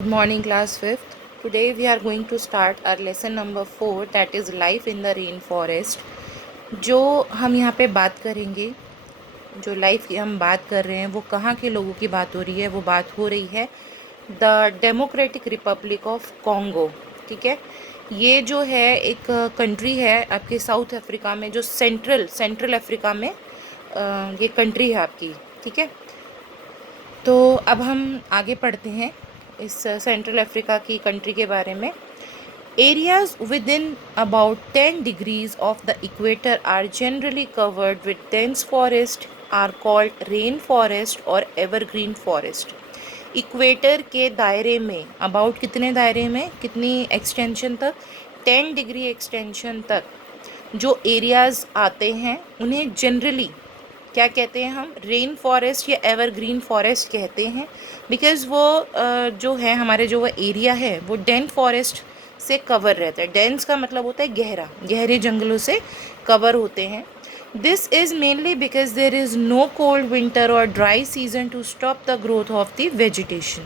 Good morning, class 5th. Today we are going to start our lesson number 4, that is life in the rainforest. जो हम यहाँ पे बात करेंगे, जो लाइफ की हम बात कर रहे हैं वो कहाँ के लोगों की बात हो रही है? वो बात हो रही है the Democratic Republic of Congo. ठीक है, ये जो है एक कंट्री है आपके साउथ अफ्रीका में, जो सेंट्रल अफ्रीका में ये कंट्री है आपकी। ठीक है, तो अब हम आगे पढ़ते हैं इस सेंट्रल अफ्रीका की कंट्री के बारे में। Areas within about 10 degrees of the equator are generally covered with dense forest are called rain forest और एवरग्रीन फॉरेस्ट। इक्वेटर के दायरे में, अबाउट कितने दायरे में, कितनी एक्सटेंशन तक, 10 डिग्री एक्सटेंशन तक जो एरियाज़ आते हैं उन्हें जनरली क्या कहते हैं? हम रेन फॉरेस्ट या एवरग्रीन फॉरेस्ट कहते हैं। बिकॉज़ वो जो है हमारे जो वो एरिया है वो डेंस फॉरेस्ट से कवर रहता है। डेंस का मतलब होता है गहरा, गहरे जंगलों से कवर होते हैं। This is mainly because there is no cold winter और dry season to stop the growth of the vegetation.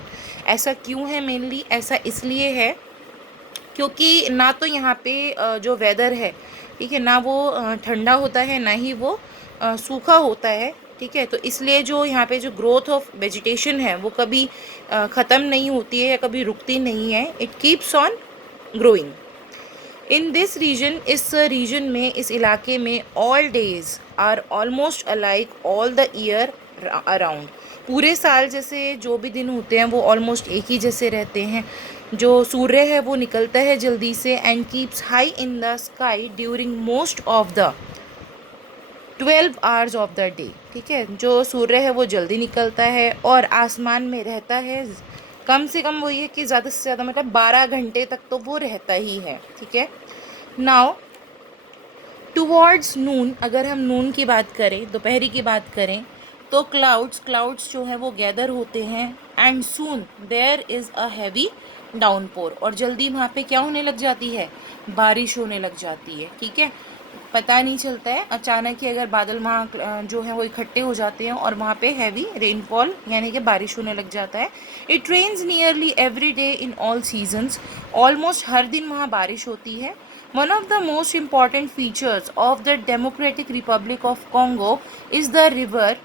ऐसा क्यों है? मेनली ऐसा इसलिए है क्योंकि ना तो यहाँ पे जो वेदर है, ठीक है, ना वो ठंडा होता है, ना ही वो सूखा होता है। ठीक है, तो इसलिए जो यहाँ पे जो ग्रोथ ऑफ वेजिटेशन है वो कभी ख़त्म नहीं होती है या कभी रुकती नहीं है। It keeps on growing in this region. इस रीजन में, इस इलाके में all days are almost alike all the year around. पूरे साल जैसे जो भी दिन होते हैं वो ऑलमोस्ट एक ही जैसे रहते हैं। जो सूर्य है वो निकलता है जल्दी से and keeps high in the sky during most of the 12 hours of the day. ठीक है, जो सूर्य है वो जल्दी निकलता है और आसमान में रहता है कम से कम, वो ये कि ज़्यादा से ज़्यादा मतलब 12 घंटे तक तो वो रहता ही है। ठीक है, नाउ टुवर्ड्स नून, अगर हम नून की बात करें, दोपहरी की बात करें, तो क्लाउड्स जो हैं वो गैदर होते हैं and soon there is a heavy downpour, और जल्दी वहाँ पे क्या होने लग जाती है? बारिश होने लग जाती है। ठीक है, पता नहीं चलता है, अचानक ही अगर बादल वहाँ जो है वो इकट्ठे हो जाते हैं और वहाँ पे हैवी रेनफॉल यानी कि बारिश होने लग जाता है। It rains nearly every day in all seasons, almost हर दिन वहाँ बारिश होती है। One of the most important features of the Democratic Republic of Congo is the river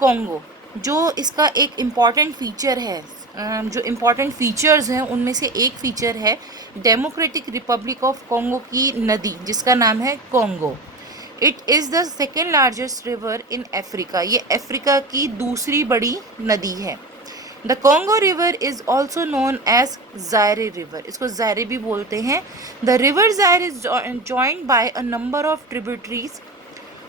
Congo. जो इसका एक इम्पॉर्टेंट फीचर है, जो इम्पॉर्टेंट फीचर्स हैं उनमें से एक फीचर है डेमोक्रेटिक रिपब्लिक ऑफ कॉन्गो की नदी, जिसका नाम है Congo. It is the second largest river in Africa. ये अफ्रीका की दूसरी बड़ी नदी है। The Congo river is also known as Zaire river, इसको ज़ायरे भी बोलते हैं। The river Zaire is joined by a number of tributaries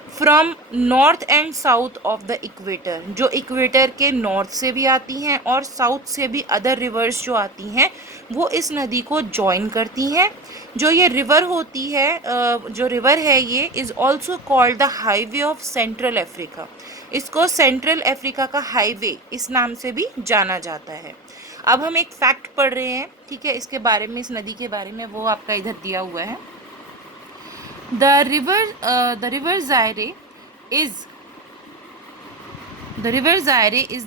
from north and south of the equator. जो इक्वेटर के नॉर्थ से भी आती हैं और साउथ से भी अदर रिवर्स जो आती हैं वो इस नदी को जॉइन करती हैं। जो ये रिवर होती है, जो रिवर है, ये is also called the highway of central Africa. इसको सेंट्रल अफ्रीका का हाईवे इस नाम से भी जाना जाता है। अब हम एक फैक्ट पढ़ रहे हैं, ठीक है, इसके बारे में, इस नदी के बारे में, वो आपका इधर दिया हुआ है। The river Zaire is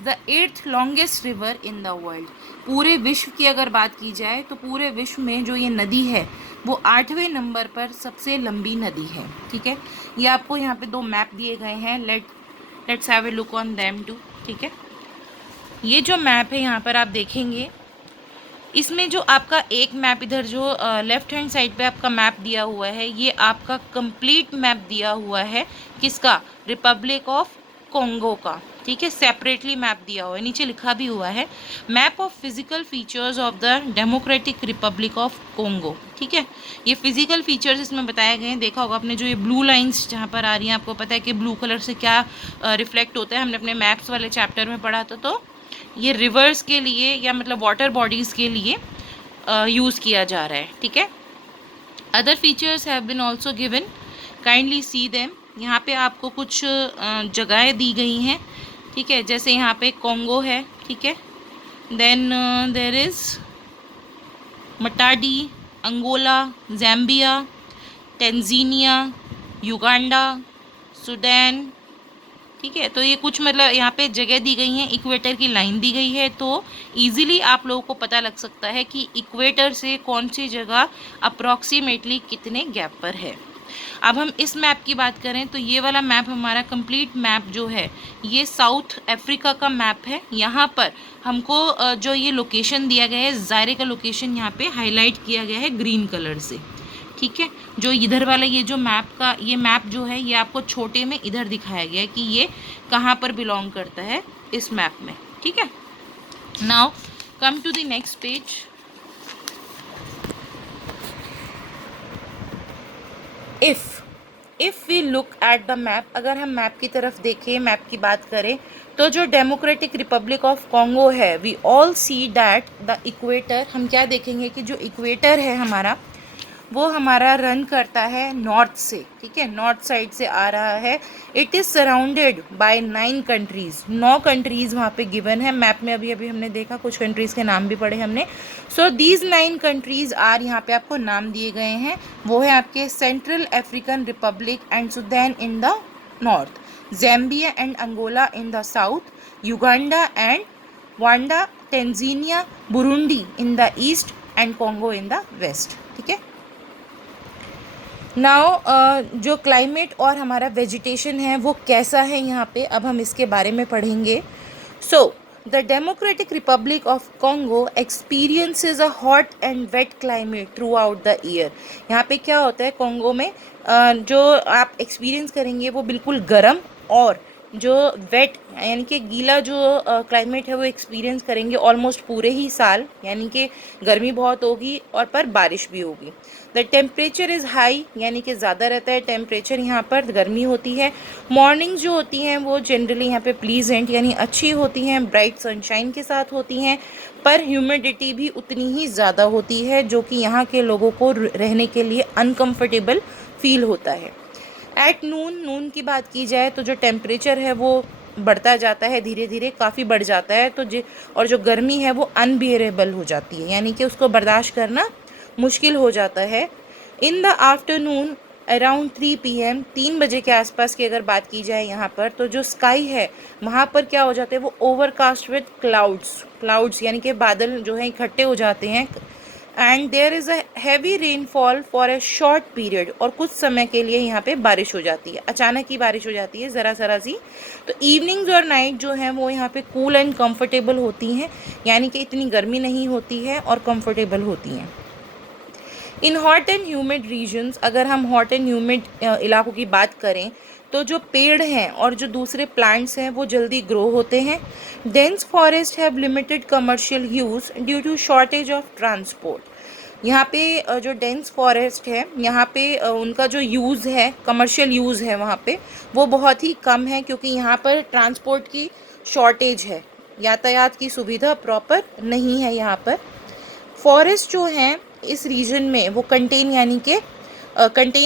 the 8th longest river in the world. पूरे विश्व की अगर बात की जाए तो पूरे विश्व में जो ये नदी है वो 8वें नंबर पर सबसे लंबी नदी है। ठीक है, ये आपको यहाँ पे 2 मैप दिए गए हैं। Let's have a look on them too. ठीक है, ये जो मैप है यहाँ पर आप देखेंगे, इसमें जो आपका एक मैप इधर जो लेफ़्ट हैंड साइड पे आपका मैप दिया हुआ है, ये आपका कंप्लीट मैप दिया हुआ है किसका? रिपब्लिक ऑफ कॉन्गो का। ठीक है, सेपरेटली मैप दिया हुआ है, नीचे लिखा भी हुआ है map of physical features of the Democratic Republic of Congo. ठीक है, ये फिजिकल फीचर्स इसमें बताए गए हैं। देखा होगा आपने, जो ये ब्लू लाइंस जहाँ पर आ रही हैं, आपको पता है कि ब्लू कलर से क्या रिफ्लेक्ट होता है, हमने अपने मैप्स वाले चैप्टर में पढ़ा था। तो ये रिवर्स के लिए या मतलब वाटर बॉडीज़ के लिए यूज़ किया जा रहा है। ठीक है, other features have been also given, kindly see them. यहाँ पे आपको कुछ जगहें दी गई हैं। ठीक है, जैसे यहाँ पे कॉन्गो है। ठीक है, then there is Matadi, Angola, Zambia, Tanzania, Uganda, Sudan, ठीक है। तो ये कुछ मतलब यहाँ पे जगह दी गई है, इक्वेटर की लाइन दी गई है, तो इजीली आप लोगों को पता लग सकता है कि इक्वेटर से कौन सी जगह अप्रॉक्सीमेटली कितने गैप पर है। अब हम इस मैप की बात करें तो ये वाला मैप हमारा कंप्लीट मैप जो है ये साउथ अफ्रीका का मैप है। यहाँ पर हमको जो ये लोकेशन दिया गया है, ज़ायरे का लोकेशन यहाँ पे हाईलाइट किया गया है ग्रीन कलर से, ठीक है। जो इधर वाला ये जो मैप जो है ये आपको छोटे में इधर दिखाया गया है कि ये कहाँ पर बिलोंग करता है इस मैप में, ठीक है। Now come to the next page. If we look at the map, अगर हम मैप की तरफ देखें, मैप की बात करें, तो जो डेमोक्रेटिक रिपब्लिक ऑफ कॉन्गो है, we all see that the equator, हम क्या देखेंगे कि जो इक्वेटर है हमारा वो हमारा रन करता है नॉर्थ से, ठीक है, नॉर्थ साइड से आ रहा है। It is surrounded by 9 countries, 9 countries वहाँ पे गिवन है मैप में। अभी अभी हमने देखा, कुछ कंट्रीज़ के नाम भी पढ़े हमने। सो दीज 9 कंट्रीज़ आर, यहाँ पे आपको नाम दिए गए हैं, वो है आपके Central African Republic and Sudan in the north, Zambia and Angola in the south, Uganda and Rwanda, Tanzania, Burundi in the east and Congo in the west, ठीक है। नाउ जो क्लाइमेट और हमारा वेजिटेशन है वो कैसा है यहाँ पे, अब हम इसके बारे में पढ़ेंगे। So the Democratic Republic of Congo experiences a hot and wet climate throughout the year. यहाँ पे क्या होता है कॉन्गो में, जो आप एक्सपीरियंस करेंगे वो बिल्कुल गर्म और जो वेट यानी कि गीला जो क्लाइमेट है वो एक्सपीरियंस करेंगे ऑलमोस्ट पूरे ही साल, यानी कि गर्मी बहुत होगी और पर बारिश भी होगी। द टेम्परेचर इज़ हाई, यानी कि ज़्यादा रहता है टेम्परेचर, यहाँ पर गर्मी होती है। मॉर्निंग्स जो होती हैं वो जनरली यहाँ पे प्लीजेंट यानी अच्छी होती हैं, ब्राइट सनशाइन के साथ होती हैं, पर ह्यूमिडिटी भी उतनी ही ज़्यादा होती है जो कि यहाँ के लोगों को रहने के लिए अनकम्फर्टेबल फील होता है। एट नून की बात की जाए तो जो टेम्परेचर है वो बढ़ता जाता है, धीरे धीरे काफ़ी बढ़ जाता है, तो और जो गर्मी है वो अनबियरेबल हो जाती है, यानी कि उसको बर्दाश्त करना मुश्किल हो जाता है। In the afternoon around 3 PM, 3 बजे के आसपास की अगर बात की जाए यहाँ पर, तो जो स्काई है वहाँ पर क्या हो जाते हैं, वो ओवरकास्ट विद क्लाउड्स यानी कि बादल जो है इकट्ठे हो जाते हैं। And there is a heavy rainfall for a short period, और कुछ समय के लिए यहाँ पे बारिश हो जाती है, अचानक ही बारिश हो जाती है ज़रा सी। तो इवनिंग्स और नाइट जो है वो यहाँ पे कूल एंड कंफर्टेबल होती हैं, यानी कि इतनी गर्मी नहीं होती है और कंफर्टेबल होती हैं। In hot and humid regions, अगर हम हॉट एंड ह्यूमिड इलाकों की बात करें तो जो पेड़ हैं और जो दूसरे प्लांट्स हैं वो जल्दी ग्रो होते हैं। Dense forest have limited commercial use due to shortage of transport. यहाँ पे जो डेंस फॉरेस्ट है यहाँ पे उनका जो यूज़ है, कमर्शियल यूज़ है वहाँ पे, वो बहुत ही कम है, क्योंकि यहाँ पर ट्रांसपोर्ट की शॉर्टेज है, यातायात की सुविधा प्रॉपर नहीं है यहाँ पर। फॉरेस्ट जो हैं इस रीजन में वो कंटेन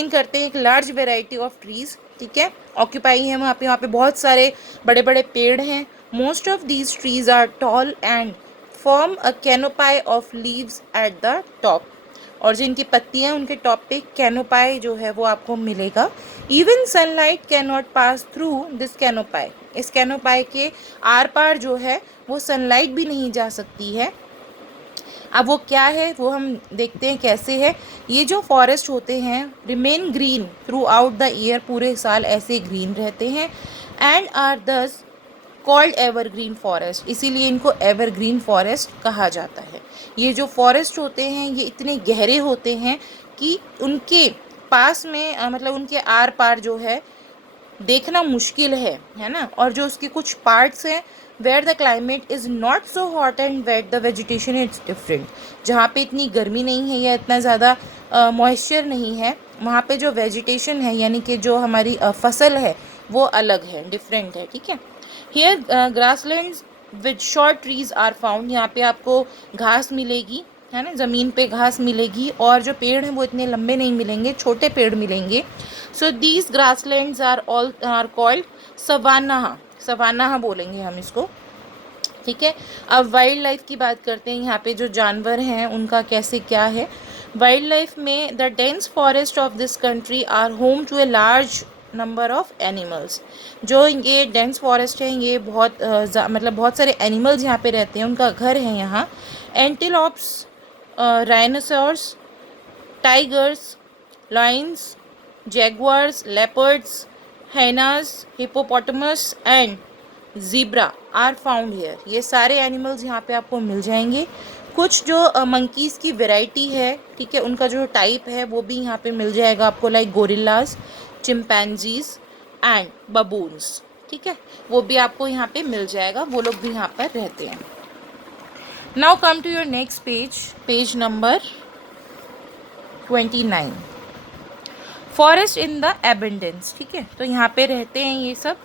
करते हैं एक लार्ज वेराइटी ऑफ ट्रीज़, ठीक है, ऑक्यूपाई है वहाँ पे बहुत सारे बड़े बड़े पेड़ हैं। Most of these trees are tall and form a canopy of leaves at the top, और जिनकी पत्तियाँ उनके टॉप पे कैनोपाई जो है वो आपको मिलेगा। Even sunlight can not pass through this canopy, इस कैनोपाई के आर पार जो है वो सनलाइट भी नहीं जा सकती है। अब वो क्या है वो हम देखते हैं कैसे है। ये जो फॉरेस्ट होते हैं remain green through out the year, पूरे साल ऐसे ग्रीन रहते हैं, एंड आर दस कॉल्ड एवरग्रीन फॉरेस्ट, इसीलिए इनको एवरग्रीन फॉरेस्ट कहा जाता है। ये जो फॉरेस्ट होते हैं ये इतने गहरे होते हैं कि उनके पास में मतलब उनके आर पार जो है देखना मुश्किल है ना। और जो उसके कुछ पार्ट्स हैं where the climate is not so hot and wet, the vegetation is different, जहाँ पे इतनी गर्मी नहीं है या इतना ज़्यादा मॉइस्चर नहीं है, वहाँ पे जो वेजिटेशन है यानी कि जो हमारी फसल है वो अलग है, डिफरेंट है, ठीक है। Here grasslands with short trees are found, यहाँ पे आपको घास मिलेगी, है ना, ज़मीन पे घास मिलेगी, और जो पेड़ हैं वो इतने लंबे नहीं मिलेंगे, छोटे पेड़ मिलेंगे। So these grasslands are called savanna बोलेंगे हम इसको, ठीक है। अब वाइल्ड लाइफ की बात करते हैं, यहाँ पे जो जानवर हैं उनका कैसे क्या है। वाइल्ड लाइफ में the dense forest of this country are home to a large number of animals. जो ये डेंस फॉरेस्ट है ये मतलब बहुत सारे एनिमल्स यहाँ पे रहते हैं, उनका घर है यहाँ। Antelopes, rhinoceros, tigers, lions, jaguars, leopards, hyenas, hippopotamus and zebra are found here. ये सारे एनिमल्स यहाँ पे आपको मिल जाएंगे। कुछ जो मंकीज़ की वैरायटी है, ठीक है, उनका जो टाइप है वो भी यहाँ पे मिल जाएगा आपको, like gorillas, chimpanzees and baboons, ठीक है, वो भी आपको यहाँ पे मिल जाएगा, वो लोग भी यहाँ पर रहते हैं। Now come to your next page, page number 29, forest in the abundance, ठीक है। तो यहाँ पे रहते हैं ये सब।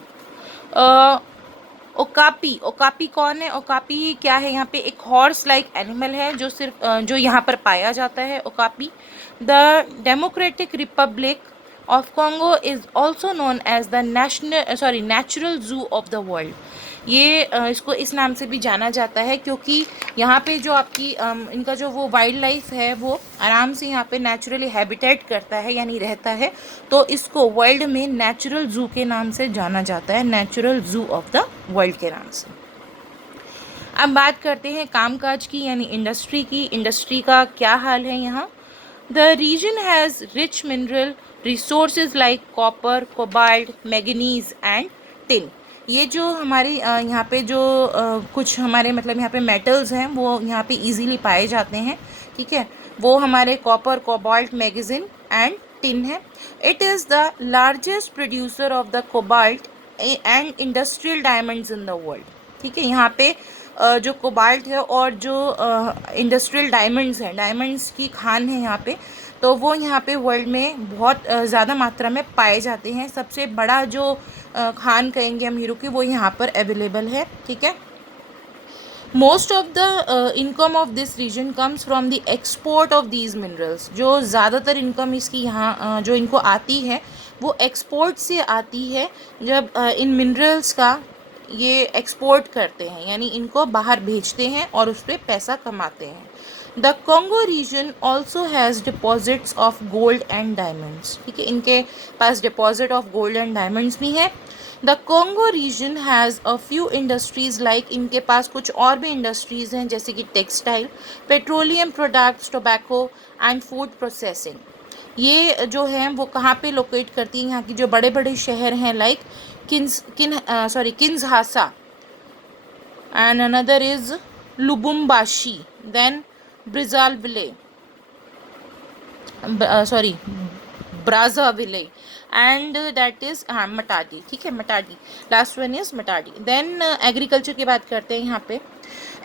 ओकापी, ओकापी कौन है? ओकापी क्या है? यहाँ पे एक हॉर्स लाइक एनिमल है जो सिर्फ जो यहाँ पर पाया जाता है, okapi. The Democratic Republic of Congo is also known as the natural zoo of the world. ये इसको इस नाम से भी जाना जाता है क्योंकि यहाँ पे जो आपकी इनका जो वो वाइल्ड लाइफ है वो आराम से यहाँ पे नेचुरली हैबिटेट करता है, यानी रहता है, तो इसको वर्ल्ड में नेचुरल जू के नाम से जाना जाता है, natural zoo of the world के नाम से। अब बात करते हैं कामकाज की, यानी इंडस्ट्री की। इंडस्ट्री का क्या हाल है यहाँ? The region has rich mineral resources like copper, cobalt, manganese and tin. ये जो हमारे यहाँ पे जो कुछ हमारे मतलब यहाँ पे मेटल्स हैं वो यहाँ पे इजीली पाए जाते हैं, ठीक है, वो हमारे copper, cobalt, manganese and tin है। It is the largest producer of the cobalt and industrial diamonds in the world, ठीक है। यहाँ पे जो कोबाल्ट है और जो इंडस्ट्रियल डायमंड्स हैं, डायमंड्स की खान है यहाँ पे, तो वो यहाँ पे वर्ल्ड में बहुत ज़्यादा मात्रा में पाए जाते हैं। सबसे बड़ा जो खान कहेंगे हम हीरो की, वो यहाँ पर अवेलेबल है, ठीक है। Most of the income of this region comes from the export of these minerals. जो ज़्यादातर इनकम इसकी यहाँ जो इनको आती है वो एक्सपोर्ट से आती है। जब इन मिनरल्स का ये एक्सपोर्ट करते हैं, यानी इनको बाहर भेजते हैं और उस पर पैसा कमाते हैं। The Congo region also has deposits of gold and diamonds, ठीक है, इनके पास deposit of gold and diamonds भी हैं। The Congo region has a few industries like, इनके पास कुछ और भी इंडस्ट्रीज़ हैं जैसे कि textile, petroleum products, tobacco and food processing. ये जो हैं वो कहाँ पे लोकेट करती हैं? यहाँ की जो बड़े बड़े शहर हैं like Kinshasa and another is Lubumbashi, then Brazzaville, Brazzaville, and that is Matadi, ठीक है, Matadi, last one is Matadi। Then agriculture की बात करते हैं यहाँ पे।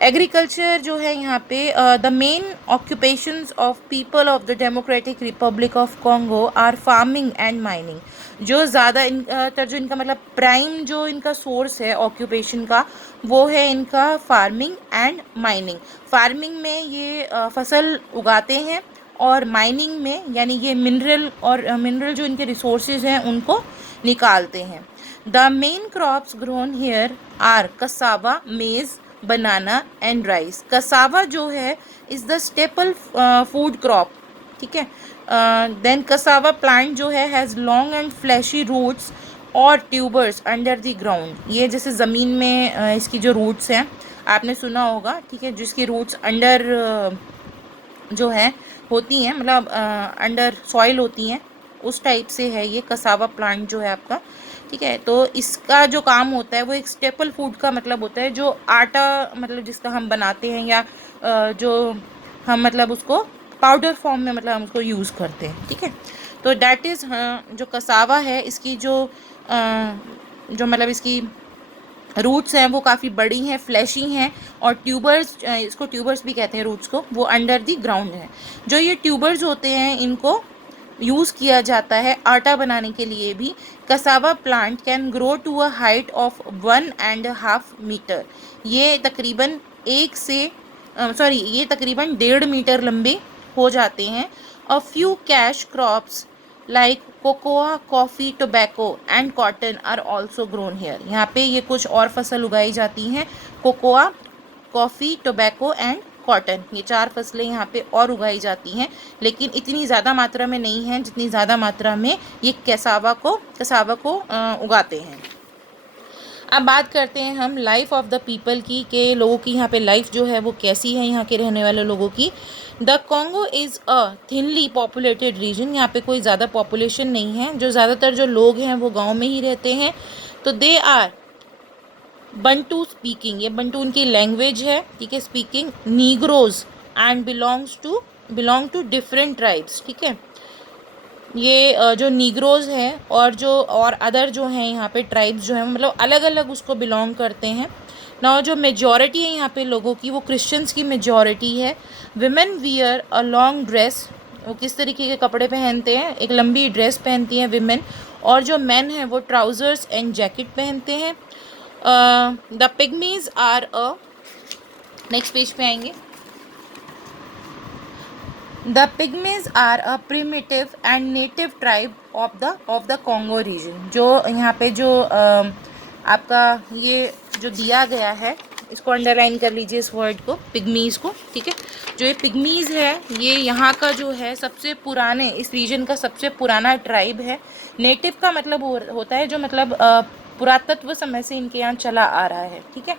एग्रीकल्चर जो है यहाँ पे the main occupations of people of the Democratic Republic of Congo are farming and mining. जो ज़्यादा जो इनका मतलब प्राइम जो इनका सोर्स है ऑक्यूपेशन का, वो है इनका फार्मिंग एंड माइनिंग। फार्मिंग में ये फसल उगाते हैं और माइनिंग में यानी ये मिनरल जो इनके रिसोर्सेज हैं उनको निकालते हैं। The main crops grown here are cassava, maize, banana and rice. Cassava जो है is the staple food crop, ठीक है। देन कसावा प्लांट जो है has long and fleshy roots और ट्यूबर्स अंडर द ग्राउंड। ये जैसे ज़मीन में इसकी जो रूट्स हैं आपने सुना होगा, ठीक है, जिसकी रूट्स अंडर जो है होती हैं, मतलब अंडर सॉइल होती हैं, उस टाइप से है ये कसावा प्लांट जो है आपका, ठीक है। तो इसका जो काम होता है वो एक स्टेपल फूड का मतलब होता है, जो आटा मतलब जिसका हम बनाते हैं या जो हम मतलब उसको पाउडर फॉर्म में मतलब हम उसको यूज़ करते हैं, ठीक है। तो डैट इज़ जो कसावा है इसकी जो मतलब इसकी रूट्स हैं वो काफ़ी बड़ी हैं, फ्लैशी हैं, और ट्यूबर्स, इसको ट्यूबर्स भी कहते हैं रूट्स को, वो अंडर द ग्राउंड हैं। जो ये ट्यूबर्स होते हैं इनको यूज़ किया जाता है आटा बनाने के लिए भी। Cassava plant can grow to a height of 1.5 metre. ये तकरीबन 1.5 मीटर लंबे हो जाते हैं। A few cash crops like cocoa, coffee, tobacco and cotton are also grown here. यहाँ पे ये कुछ और फसल उगाई जाती हैं, cocoa, coffee, tobacco and cotton, ये 4 फसलें यहाँ पे और उगाई जाती हैं, लेकिन इतनी ज़्यादा मात्रा में नहीं हैं जितनी ज़्यादा मात्रा में ये कसावा को उगाते हैं। अब बात करते हैं हम लाइफ ऑफ द पीपल की, के लोगों की यहाँ पे लाइफ जो है वो कैसी है यहाँ के रहने वाले लोगों की। The Congo is a thinly populated region, यहाँ पे कोई ज़्यादा पॉपुलेशन नहीं है, जो ज़्यादातर जो लोग हैं वो गांव में ही रहते हैं। तो दे आर बंटू स्पीकिंग, ये बंटू उनकी लैंग्वेज है, ठीक है, speaking Negroes and belong to different tribes, ठीक है। ये जो नीग्रोज हैं और अदर जो हैं यहाँ पे ट्राइब्स जो हैं मतलब अलग अलग उसको बिलोंग करते हैं ना। जो मेजॉरिटी है यहाँ पे लोगों की वो क्रिश्चियंस की मेजॉरिटी है। Women wear a long dress, वो किस तरीके के कपड़े पहनते हैं, एक लंबी ड्रेस पहनती हैं विमेन, और जो मेन हैं वो ट्राउज़र्स एंड जैकेट पहनते हैं। The pygmies are a, next page पे आएंगे। The Pygmies are a primitive and native tribe of the Congo region। जो यहाँ पे जो आपका ये जो दिया गया है, इसको अंडरलाइन कर लीजिए इस वर्ड को, पिग्मीज़ को, ठीक है। जो ये पिग्मीज़ है ये यहाँ का जो है सबसे पुराने, इस रीजन का सबसे पुराना ट्राइब है। नेटिव का मतलब होता है जो मतलब पुरातत्व समय से इनके यहाँ चला आ रहा है, ठीक है।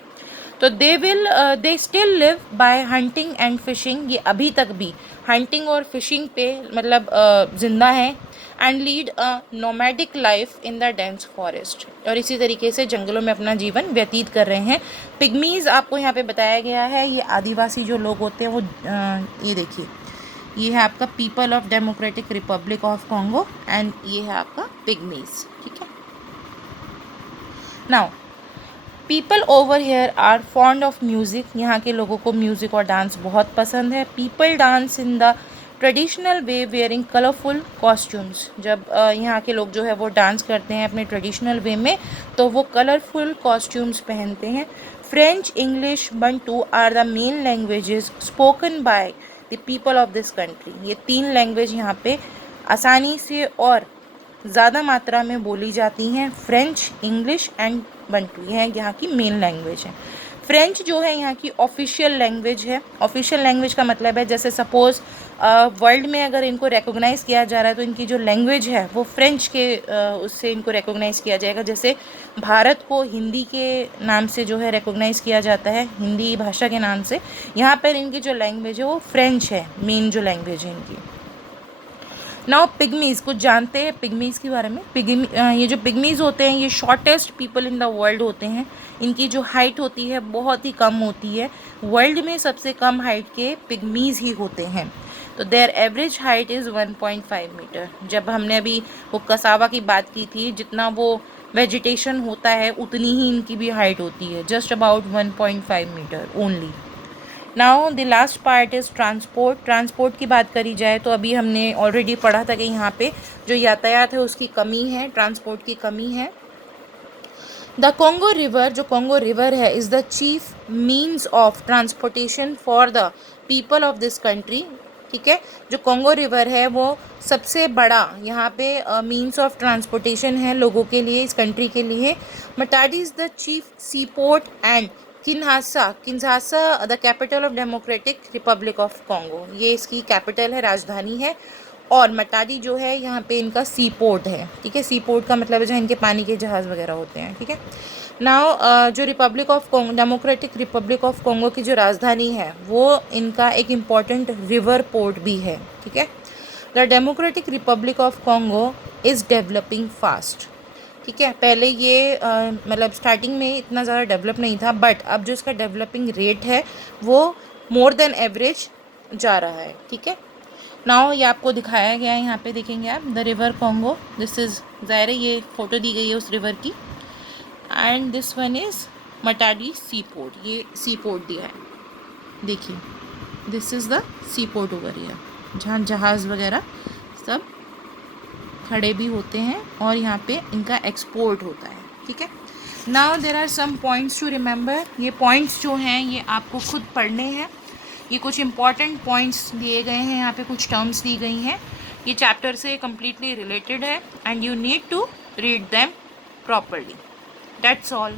तो they still live by hunting and fishing, ये अभी तक भी हंटिंग और फिशिंग पे मतलब ज़िंदा है। And lead a nomadic life in the dense forest, और इसी तरीके से जंगलों में अपना जीवन व्यतीत कर रहे हैं। पिग्मीज़ आपको यहाँ पे बताया गया है, ये आदिवासी जो लोग होते हैं वो ये देखिए, ये है आपका people of Democratic Republic of Congo, and ये है आपका पिग्मीज़, ठीक है। Now people over here are fond of music, यहाँ के लोगों को म्यूज़िक और डांस बहुत पसंद है। People dance in the traditional way wearing colourful costumes, जब यहाँ के लोग जो है वो डांस करते हैं अपने ट्रेडिशनल वे में तो वो कलरफुल कॉस्ट्यूम्स पहनते हैं। French, English, Bantu are the main languages spoken by the people of this country, ये 3 लैंग्वेज यहाँ पे आसानी से और ज़्यादा मात्रा में बोली जाती हैं। फ्रेंच, इंग्लिश एंड बंटू, ये है यहाँ की मेन लैंग्वेज है। फ्रेंच जो है यहाँ की ऑफिशियल लैंग्वेज है। ऑफिशियल लैंग्वेज का मतलब है जैसे सपोज़ वर्ल्ड में अगर इनको रिकॉग्नाइज़ किया जा रहा है तो इनकी जो लैंग्वेज है वो फ्रेंच के उससे इनको रिकॉग्नाइज़ किया जाएगा। जैसे भारत को हिंदी के नाम से जो है रिकॉग्नाइज़ किया जाता है, हिंदी भाषा के नाम से, यहाँ पर इनकी जो लैंग्वेज है वो फ्रेंच है, मेन जो लैंग्वेज है इनकी। नाउ पिग्मीज़, कुछ जानते हैं पिग्मीज़ के बारे में। ये जो पिग्मीज़ होते हैं ये shortest people in the world होते हैं। इनकी जो हाइट होती है बहुत ही कम होती है, वर्ल्ड में सबसे कम हाइट के पिग्मीज़ ही होते हैं। तो their average height is 1.5 metre. जब हमने अभी वो कसावा की बात की थी, जितना वो वेजिटेशन होता है उतनी ही इनकी भी हाइट होती है, just about 1.5 metre only. Now the last part is transport. Transport की बात करी जाए तो अभी हमने ऑलरेडी पढ़ा था कि यहाँ पे जो यातायात है उसकी कमी है, ट्रांसपोर्ट की कमी है। द कॉन्गो रिवर, जो कॉन्गो रिवर है, is the chief means of transportation for the people of this country, ठीक है। जो कॉन्गो रिवर है वो सबसे बड़ा यहाँ पे मीन्स ऑफ ट्रांसपोर्टेशन है लोगों के लिए, इस कंट्री के लिए। Matadi is the chief sea port and Kinshasa the capital of Democratic Republic of Congo, ये इसकी कैपिटल है, राजधानी है। और मटाडी जो है यहाँ पे इनका सी पोर्ट है, ठीक है। सी पोर्ट का मतलब है जहाँ इनके पानी के जहाज़ वगैरह होते हैं, ठीक है। नाउ जो Republic of Congo, democratic Republic of Congo की जो राजधानी है वो इनका एक इम्पॉर्टेंट रिवर पोर्ट भी है, ठीक है। The Democratic Republic of Congo is developing fast, ठीक है। पहले ये मतलब स्टार्टिंग में इतना ज़्यादा डेवलप नहीं था, बट अब जो इसका डेवलपिंग रेट है वो मोर देन एवरेज जा रहा है, ठीक है। नाउ ये आपको दिखाया गया है, यहाँ पे देखेंगे आप, the river Congo, this is ज़ाहिर है ये फ़ोटो दी गई है उस रिवर की। And this one is Matadi sea port, ये सी पोर्ट दिया है, देखिए, this is the sea port over here, जहाँ जहाज़ वगैरह सब खड़े भी होते हैं और यहाँ पे इनका एक्सपोर्ट होता है, ठीक है। Now there are some points to remember, ये पॉइंट्स जो हैं ये आपको खुद पढ़ने हैं। ये कुछ इंपॉर्टेंट पॉइंट्स दिए गए हैं, यहाँ पे कुछ टर्म्स दी गई हैं, ये चैप्टर से कम्प्लीटली रिलेटेड है and you need to read them properly. That's all.